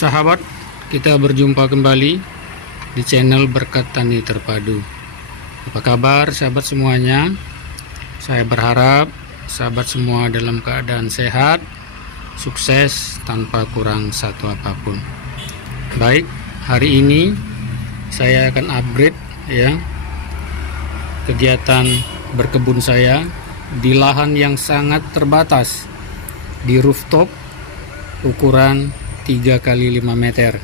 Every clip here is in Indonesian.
Sahabat, kita berjumpa kembali di channel Berkat Tani Terpadu. Apa kabar sahabat semuanya? Saya berharap sahabat semua dalam keadaan sehat, sukses tanpa kurang satu apapun. Baik, hari ini saya akan upgrade kegiatan berkebun saya di lahan yang sangat terbatas, di rooftop ukuran 3 kali 5 meter.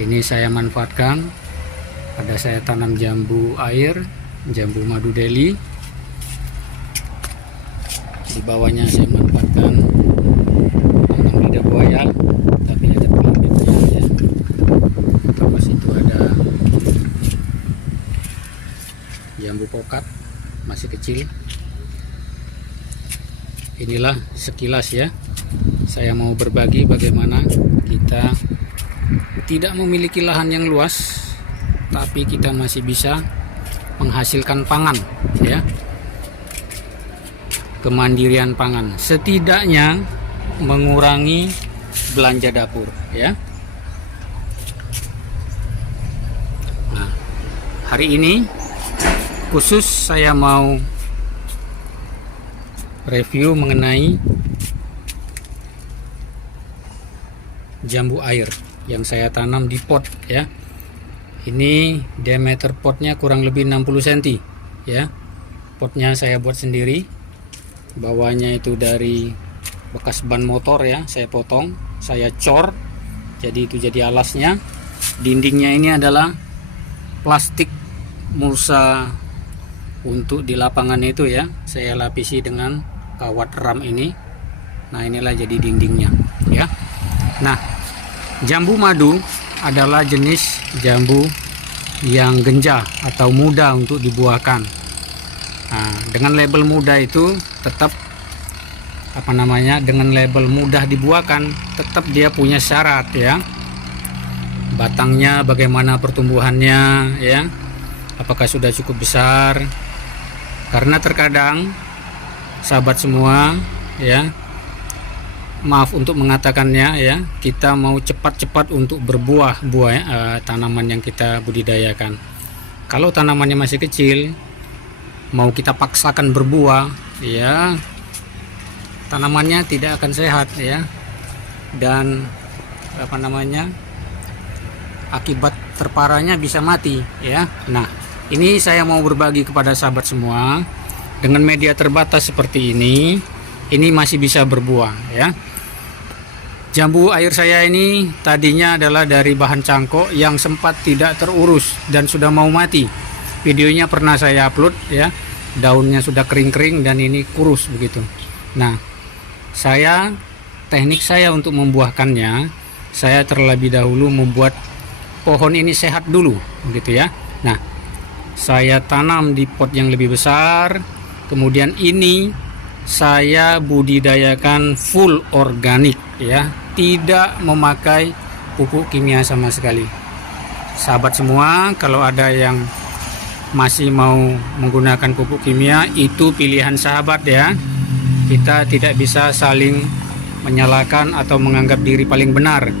Ini saya manfaatkan, saya tanam jambu air, jambu madu Delhi. Di bawahnya saya manfaatkan tanam lidah buaya, tapi ada pelimbitnya ya. Terus itu ada jambu pokat masih kecil. Inilah sekilas ya, saya mau berbagi bagaimana kita tidak memiliki lahan yang luas, tapi kita masih bisa menghasilkan pangan ya, kemandirian pangan, setidaknya mengurangi belanja dapur ya. Nah, hari ini khusus saya mau review mengenai jambu air yang saya tanam di pot ya. Ini diameter potnya kurang lebih 60 cm ya. Potnya saya buat sendiri. Bawahnya itu dari bekas ban motor ya, saya potong, saya cor. Jadi itu jadi alasnya. Dindingnya ini adalah plastik mulsa untuk di lapangan itu ya. Saya lapisi dengan kawat ram ini. Nah, inilah jadi dindingnya ya. Nah, jambu madu adalah jenis jambu yang genjah atau mudah untuk dibuahkan. Nah, dengan label mudah itu tetap dengan label mudah dibuahkan, tetap dia punya syarat ya. Batangnya bagaimana pertumbuhannya ya, apakah sudah cukup besar. Karena terkadang sahabat semua ya, maaf untuk mengatakannya ya, kita mau cepat-cepat untuk berbuah tanaman yang kita budidayakan. Kalau tanamannya masih kecil, mau kita paksakan berbuah ya, tanamannya tidak akan sehat ya, dan akibat terparahnya bisa mati ya. Nah, ini saya mau berbagi kepada sahabat semua, dengan media terbatas seperti ini masih bisa berbuah ya. Jambu air saya ini tadinya adalah dari bahan cangkok yang sempat tidak terurus dan sudah mau mati. Videonya pernah saya upload ya, daunnya sudah kering-kering dan ini kurus begitu. Nah, teknik saya untuk membuahkannya, saya terlebih dahulu membuat pohon ini sehat dulu begitu ya. Nah, saya tanam di pot yang lebih besar. Kemudian ini saya budidayakan full organik ya, tidak memakai pupuk kimia sama sekali. Sahabat semua, kalau ada yang masih mau menggunakan pupuk kimia, itu pilihan sahabat ya. Kita tidak bisa saling menyalahkan atau menganggap diri paling benar.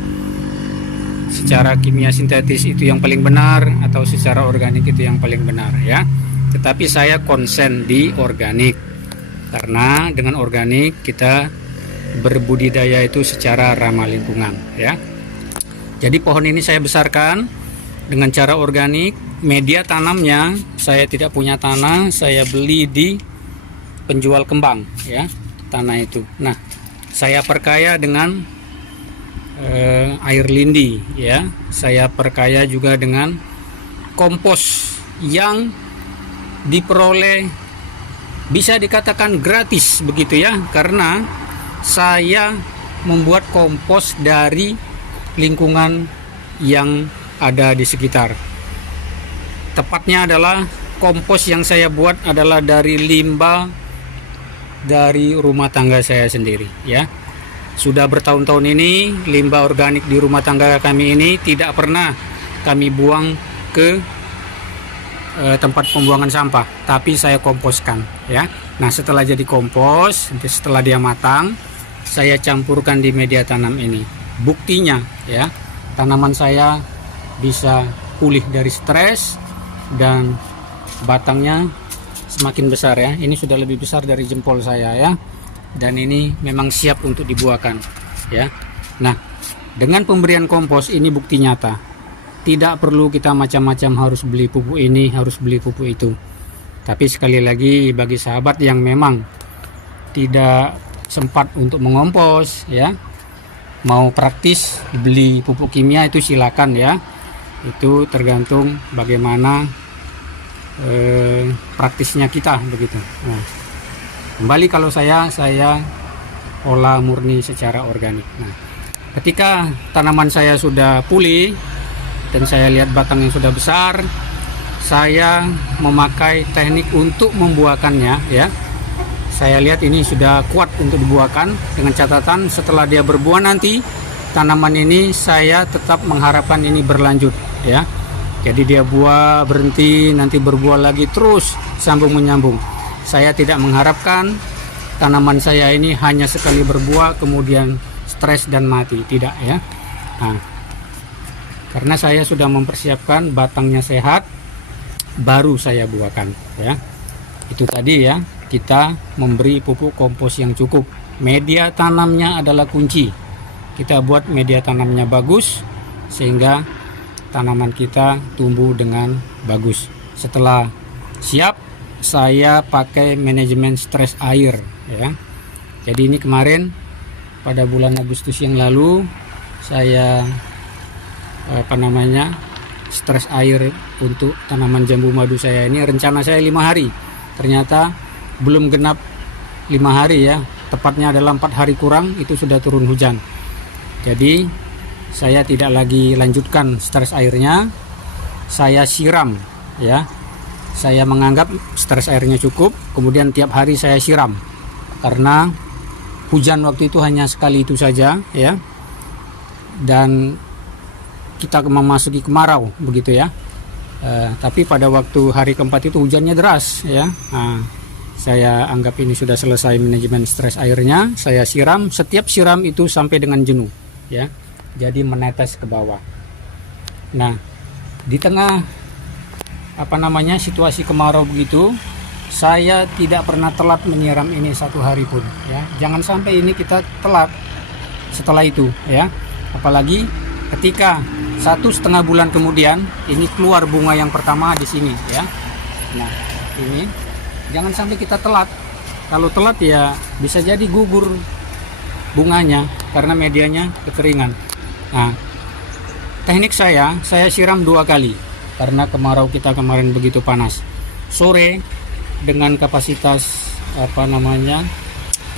Secara kimia sintetis itu yang paling benar, atau secara organik itu yang paling benar ya. Tetapi saya konsen di organik, karena dengan organik kita berbudidaya itu secara ramah lingkungan ya. Jadi pohon ini saya besarkan dengan cara organik. Media tanamnya saya tidak punya tanah, saya beli di penjual kembang ya, tanah itu. Nah, saya perkaya dengan air lindi ya. Saya perkaya juga dengan kompos yang diperoleh bisa dikatakan gratis begitu ya, karena saya membuat kompos dari lingkungan yang ada di sekitar. Tepatnya adalah kompos yang saya buat adalah dari limbah dari rumah tangga saya sendiri ya. Sudah bertahun-tahun ini limbah organik di rumah tangga kami ini tidak pernah kami buang ke tempat pembuangan sampah, tapi saya komposkan ya. Nah, setelah jadi kompos, setelah dia matang, saya campurkan di media tanam ini. buktinya ya, tanaman saya bisa pulih dari stres dan batangnya semakin besar ya. Ini sudah lebih besar dari jempol saya ya, dan ini memang siap untuk dibuahkan ya. Nah, dengan pemberian kompos ini bukti nyata, tidak perlu kita macam-macam harus beli pupuk ini, harus beli pupuk itu. Tapi sekali lagi, bagi sahabat yang memang tidak sempat untuk mengompos ya, mau praktis beli pupuk kimia itu silakan ya. Itu tergantung bagaimana praktisnya kita begitu. Nah, kembali kalau saya olah murni secara organik. Nah, ketika tanaman saya sudah pulih dan saya lihat batang yang sudah besar, saya memakai teknik untuk membuahkannya ya. Saya lihat ini sudah kuat untuk dibuahkan, dengan catatan setelah dia berbuah nanti tanaman ini saya tetap mengharapkan ini berlanjut ya. Jadi dia buah berhenti, nanti berbuah lagi, terus sambung menyambung. Saya tidak mengharapkan tanaman saya ini hanya sekali berbuah kemudian stres dan mati, tidak ya. Nah, karena saya sudah mempersiapkan batangnya sehat, baru saya buahkan ya. Itu tadi ya, kita memberi pupuk kompos yang cukup. Media tanamnya adalah kunci. Kita buat media tanamnya bagus sehingga tanaman kita tumbuh dengan bagus. Setelah siap, saya pakai manajemen stres air ya. Jadi ini kemarin pada bulan Agustus yang lalu saya stres air untuk tanaman jambu madu saya ini. Rencana saya 5 hari, ternyata belum genap 5 hari ya, tepatnya adalah 4 hari kurang itu sudah turun hujan. Jadi saya tidak lagi lanjutkan stres airnya, saya siram ya. Saya menganggap stres airnya cukup, kemudian tiap hari saya siram karena hujan waktu itu hanya sekali itu saja ya, dan kita memasuki kemarau begitu ya. Tapi pada waktu hari keempat itu hujannya deras ya. Nah, saya anggap ini sudah selesai manajemen stres airnya. Saya siram, setiap siram itu sampai dengan jenuh ya, jadi menetes ke bawah. Nah, di tengah situasi kemarau begitu, saya tidak pernah telat menyiram ini 1 hari pun ya. Jangan sampai ini kita telat setelah itu ya, apalagi ketika 1,5 bulan kemudian ini keluar bunga yang pertama di sini ya. Nah, ini jangan sampai kita telat. Kalau telat ya bisa jadi gugur bunganya karena medianya kekeringan. Nah, teknik saya siram 2 kali karena kemarau kita kemarin begitu panas. Sore dengan kapasitas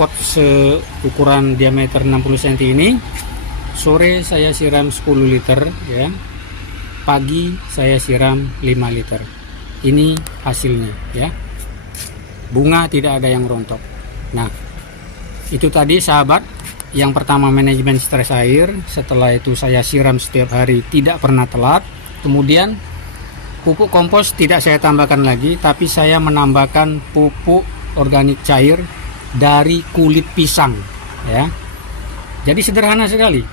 pot seukuran diameter 60 cm ini, sore saya siram 10 liter ya, pagi saya siram 5 liter. Ini hasilnya ya, bunga tidak ada yang rontok. Nah, itu tadi sahabat, yang pertama manajemen stres air. Setelah itu saya siram setiap hari, tidak pernah telat. Kemudian pupuk kompos tidak saya tambahkan lagi, tapi saya menambahkan pupuk organik cair dari kulit pisang ya. Jadi sederhana sekali,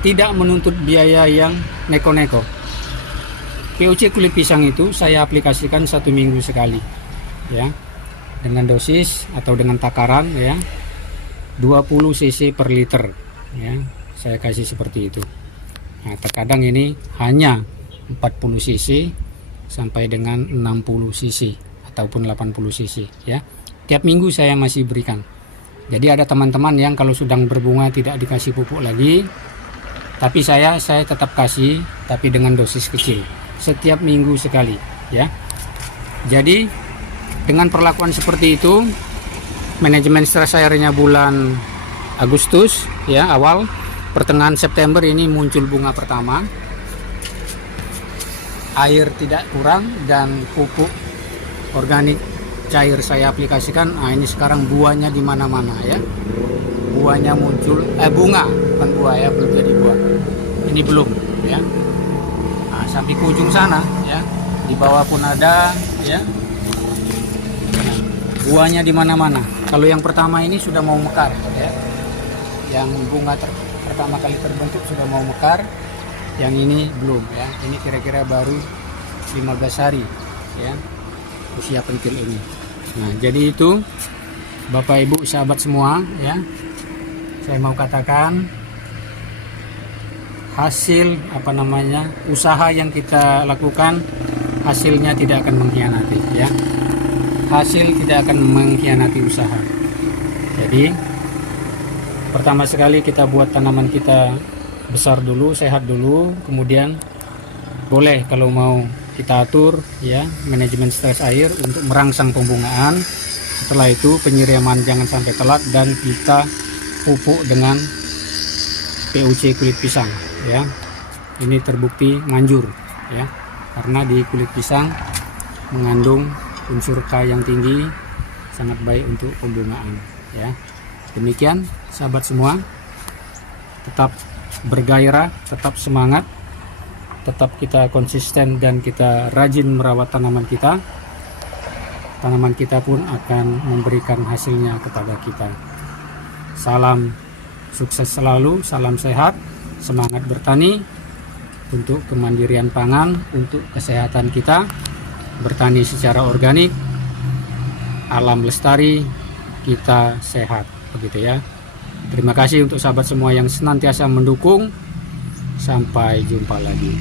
tidak menuntut biaya yang neko-neko. POC kulit pisang itu saya aplikasikan 1 minggu sekali ya, dengan dosis atau dengan takaran ya 20 cc per liter ya, saya kasih seperti itu. Nah, terkadang ini hanya 40 cc sampai dengan 60 cc ataupun 80 cc ya. Tiap minggu saya masih berikan. Jadi ada teman-teman yang kalau sedang berbunga tidak dikasih pupuk lagi, tapi saya tetap kasih, tapi dengan dosis kecil, setiap minggu sekali ya. Jadi dengan perlakuan seperti itu, manajemen stres airnya bulan Agustus ya, awal pertengahan September ini muncul bunga pertama, air tidak kurang dan pupuk organik cair saya aplikasikan. Nah, ini sekarang buahnya di mana-mana ya, buahnya muncul, bunga bukan buah ya, belum jadi buah, ini belum ya. Nah, sampai ke ujung sana ya, di bawah pun ada ya, buahnya di mana-mana. Kalau yang pertama ini sudah mau mekar ya, yang bunga pertama kali terbentuk sudah mau mekar, yang ini belum ya. Ini kira-kira baru 15 hari ya usia pentil ini. Nah, jadi itu Bapak Ibu sahabat semua ya, saya mau katakan hasil usaha yang kita lakukan, hasilnya tidak akan mengkhianati ya. Hasil tidak akan mengkhianati usaha. Jadi pertama sekali kita buat tanaman kita besar dulu, sehat dulu, kemudian boleh kalau mau kita atur ya manajemen stres air untuk merangsang pembungaan. Setelah itu penyiraman jangan sampai telat, dan kita pupuk dengan PUC kulit pisang ya. Ini terbukti manjur ya, karena di kulit pisang mengandung unsur K yang tinggi, sangat baik untuk pembungaan ya. Demikian sahabat semua, tetap bergairah, tetap semangat, tetap kita konsisten dan kita rajin merawat tanaman kita. Tanaman kita pun akan memberikan hasilnya kepada kita. Salam sukses selalu, salam sehat, semangat bertani untuk kemandirian pangan, untuk kesehatan kita, bertani secara organik, alam lestari, kita sehat, begitu ya. Terima kasih untuk sahabat semua yang senantiasa mendukung. Sampai jumpa lagi.